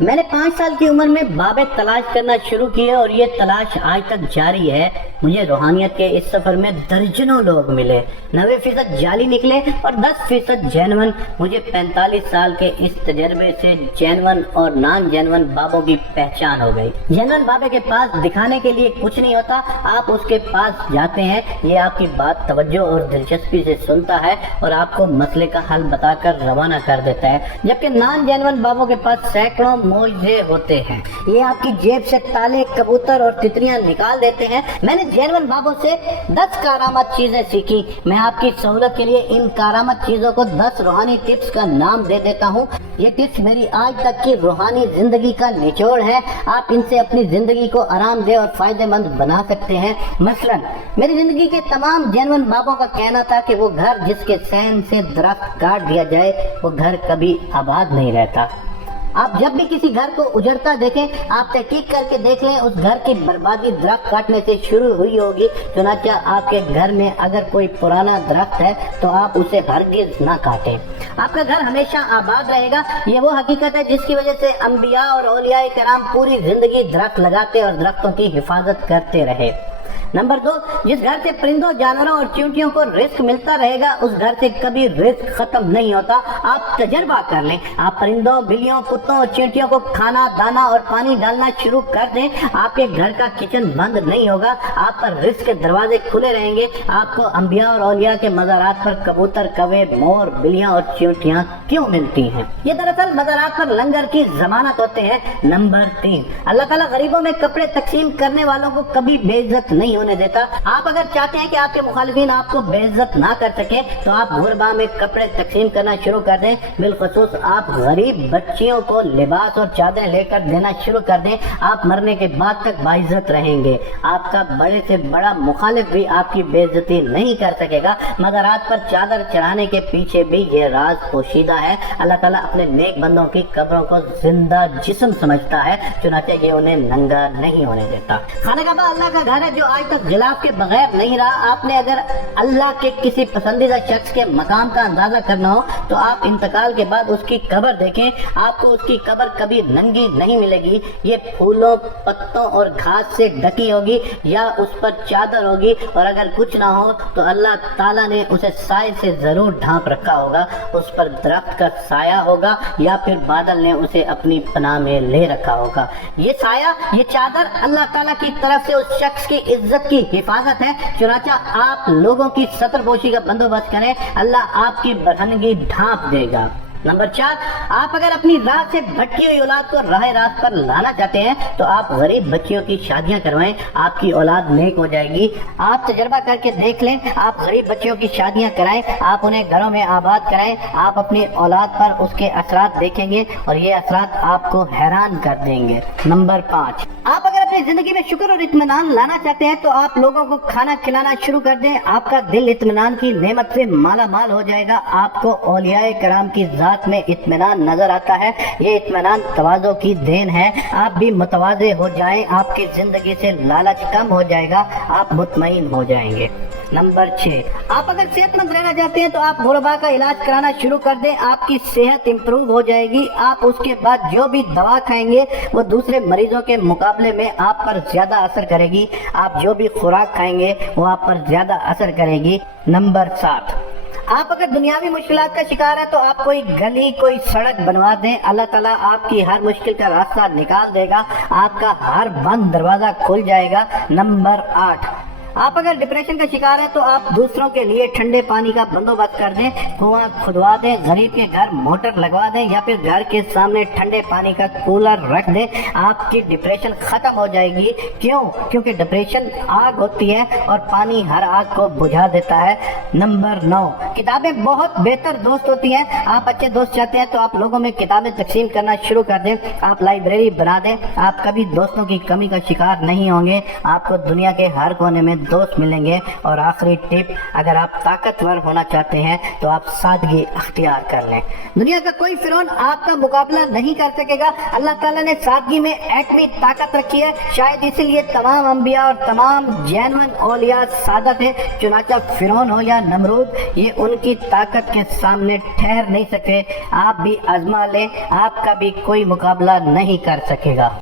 میں نے 5 سال کی عمر میں بابیں تلاش کرنا شروع کیے اور یہ تلاش آج تک جاری ہے۔ مجھے روحانیت کے اس سفر میں درجنوں لوگ ملے، 90% جعلی نکلے اور 10% جینون۔ مجھے 45 سال کے اس تجربے سے جینون اور نان جینون بابوں کی پہچان ہو گئی۔ جینون بابے کے پاس دکھانے کے لیے کچھ نہیں ہوتا، آپ اس کے پاس جاتے ہیں، یہ آپ کی بات توجہ اور دلچسپی سے سنتا ہے اور آپ کو مسئلے کا حل بتا کر روانہ کر دیتا ہے، جبکہ نان جینون بابوں کے پاس سینکڑوں معجزے ہوتے ہیں۔ یہ آپ کی جیب سے تالے، کبوتر اور تتریاں نکال دیتے ہیں۔ میں نے جینون بابوں سے 10 کارآمد چیزیں سیکھی۔ میں آپ کی سہولت کے لیے ان کارآمد چیزوں کو 10 روحانی ٹپس کا نام دے دیتا ہوں۔ یہ ٹپس میری آج تک کی روحانی زندگی کا نچوڑ ہے۔ آپ ان سے اپنی زندگی کو آرام دہ اور فائدہ مند بنا سکتے ہیں۔ مثلا میری زندگی کے تمام جینون بابوں کا کہنا تھا کہ وہ گھر جس کے صحن سے درخت کاٹ دیا جائے وہ گھر کبھی آباد نہیں رہتا۔ آپ جب بھی کسی گھر کو اجڑتا دیکھیں، آپ تحقیق کر کے دیکھ لیں اس گھر کی بربادی درخت کاٹنے سے شروع ہوئی ہوگی۔ چنانچہ آپ کے گھر میں اگر کوئی پرانا درخت ہے تو آپ اسے ہرگز نہ کاٹیں، آپ کا گھر ہمیشہ آباد رہے گا۔ یہ وہ حقیقت ہے جس کی وجہ سے انبیاء اور اولیاء کرام پوری زندگی درخت لگاتے اور درختوں کی حفاظت کرتے رہے۔ نمبر 2، جس گھر سے پرندوں، جانوروں اور چیونٹیوں کو رزق ملتا رہے گا اس گھر سے کبھی رزق ختم نہیں ہوتا۔ آپ تجربہ کر لیں، آپ پرندوں، بلیوں، کتوں اور چیونٹیوں کو کھانا، دانا اور پانی ڈالنا شروع کر دیں، آپ کے گھر کا کچن بند نہیں ہوگا، آپ پر رزق کے دروازے کھلے رہیں گے۔ آپ کو انبیاء اور اولیاء کے مزارات پر کبوتر، کوے، مور، بلیاں اور چیونٹیاں کیوں ملتی ہیں؟ یہ دراصل مزارات پر لنگر کی ضمانت ہوتے ہیں۔ نمبر 3، اللہ تعالیٰ غریبوں میں کپڑے تقسیم کرنے والوں کو کبھی بے عزت نہیں ہونے دیتا۔ آپ اگر چاہتے ہیں کہ آپ کے مخالفین آپ کو بے عزت نہ کر سکیں تو آپ غربا میں کپڑے تقسیم کرنا شروع کر دیں۔ بالخصوص آپ غریب بچیوں کو لباس اور چادریں لے کر دینا شروع کر دیں، آپ مرنے کے بعد تک باعزت رہیں گے۔ آپ کا بڑے سے بڑا مخالف بھی آپ کی بے عزتی نہیں کر سکے گا۔ مزارات پر چادر چڑھانے کے پیچھے بھی یہ راز پوشیدہ ہے۔ اللہ تعالیٰ اپنے نیک بندوں کی قبروں کو زندہ جسم سمجھتا ہے، چنانچہ یہ انہیں ننگا نہیں ہونے دیتا۔ خانہ کعبہ اللہ کا گھر ہے جو آج تک غلاف کے بغیر نہیں رہا۔ آپ نے اگر اللہ کے کسی پسندیدہ شخص کے مقام کا اندازہ کرنا ہو تو آپ انتقال کے بعد اس کی قبر دیکھیں، آپ کو اس کی قبر کبھی ننگی نہیں ملے گی۔ یہ پھولوں، پتوں اور گھاس سے ڈھکی ہوگی یا اس پر چادر ہوگی، اور اگر کچھ نہ ہو تو اللہ تعالیٰ نے اسے سائے سے ضرور ڈھانپ رکھا ہوگا، اس پر درخت کا سایہ ہوگا یا پھر بادل نے اسے اپنی پناہ میں لے رکھا ہوگا۔ یہ سایہ، یہ چادر اللہ تعالیٰ کی طرف سے اس شخص کی عزت کی حفاظت ہے، چنانچہ آپ لوگوں کی ستر پوشی کا بندوبست کریں، اللہ آپ کی برہنگی ڈھانپ دے گا۔ نمبر 4، آپ اگر اپنی راہ سے بھٹکی ہوئی اولاد کو راہ راست پر لانا چاہتے ہیں تو آپ غریب بچیوں کی شادیاں کروائیں، آپ کی اولاد نیک ہو جائے گی۔ آپ تجربہ کر کے دیکھ لیں، آپ غریب بچیوں کی شادیاں کرائیں، آپ انہیں گھروں میں آباد کرائیں، آپ اپنی اولاد پر اس کے اثرات دیکھیں گے اور یہ اثرات آپ کو حیران کر دیں گے۔ نمبر 5، آپ اگر اپنی زندگی میں شکر اور اطمینان لانا چاہتے ہیں تو آپ لوگوں کو کھانا کھلانا شروع کر دیں، آپ کا دل اطمینان کی نعمت سے مالا مال ہو جائے گا۔ آپ کو اولیاء کرام کی ذات میں اطمینان نظر آتا ہے، یہ اطمینان تواضع کی دین ہے۔ آپ بھی متواضع ہو جائیں، آپ کی زندگی سے لالچ کم ہو جائے گا، آپ مطمئن ہو جائیں گے۔ نمبر 6، آپ اگر صحت مند رہنا چاہتے ہیں تو آپ غربا کا علاج کرانا شروع کر دیں، آپ کی صحت امپروو ہو جائے گی۔ آپ اس کے بعد جو بھی دوا کھائیں گے وہ دوسرے مریضوں کے مقابلے میں آپ پر زیادہ اثر کرے گی، آپ جو بھی خوراک کھائیں گے وہ آپ پر زیادہ اثر کرے گی۔ نمبر 7، آپ اگر دنیاوی مشکلات کا شکار ہے تو آپ کوئی گلی، کوئی سڑک بنوا دیں، اللہ تعالیٰ آپ کی ہر مشکل کا راستہ نکال دے گا، آپ کا ہر بند دروازہ کھل جائے گا۔ نمبر 8، آپ اگر ڈپریشن کا شکار ہے تو آپ دوسروں کے لیے ٹھنڈے پانی کا بندوبست کر دیں، کنواں کھدوا دیں، غریب کے گھر موٹر لگوا دیں یا پھر گھر کے سامنے ٹھنڈے پانی کا کولر رکھ دیں، آپ کی ڈپریشن ختم ہو جائے گی۔ کیوں؟ کیونکہ ڈپریشن آگ ہوتی ہے اور پانی ہر آگ کو بجھا دیتا ہے۔ نمبر 9، کتابیں بہت بہتر دوست ہوتی ہیں۔ آپ اچھے دوست چاہتے ہیں تو آپ لوگوں میں کتابیں تقسیم کرنا شروع کر دیں، آپ لائبریری بنا دیں، آپ کبھی دوستوں کی کمی کا شکار نہیں ہوں گے، آپ کو دنیا کے ہر کونے میں دوست ملیں گے. اور آخری ٹپ، اگر آپ طاقتور ہونا چاہتے ہیں تو آپ سادگی اختیار کر لیں. دنیا کا کوئی فرعون آپ کا مقابلہ نہیں کر سکے گا. اللہ تعالیٰ نے سادگی میں ایٹمی طاقت رکھی ہے. شاید اسی لیے تمام انبیاء اور تمام جینون اولیاء سادہ تھے. چنانچہ فرعون ہو یا نمرود، یہ ان کی طاقت کے سامنے ٹھہر نہیں سکے. آپ بھی آزما لیں، آپ کا بھی کوئی مقابلہ نہیں کر سکے گا.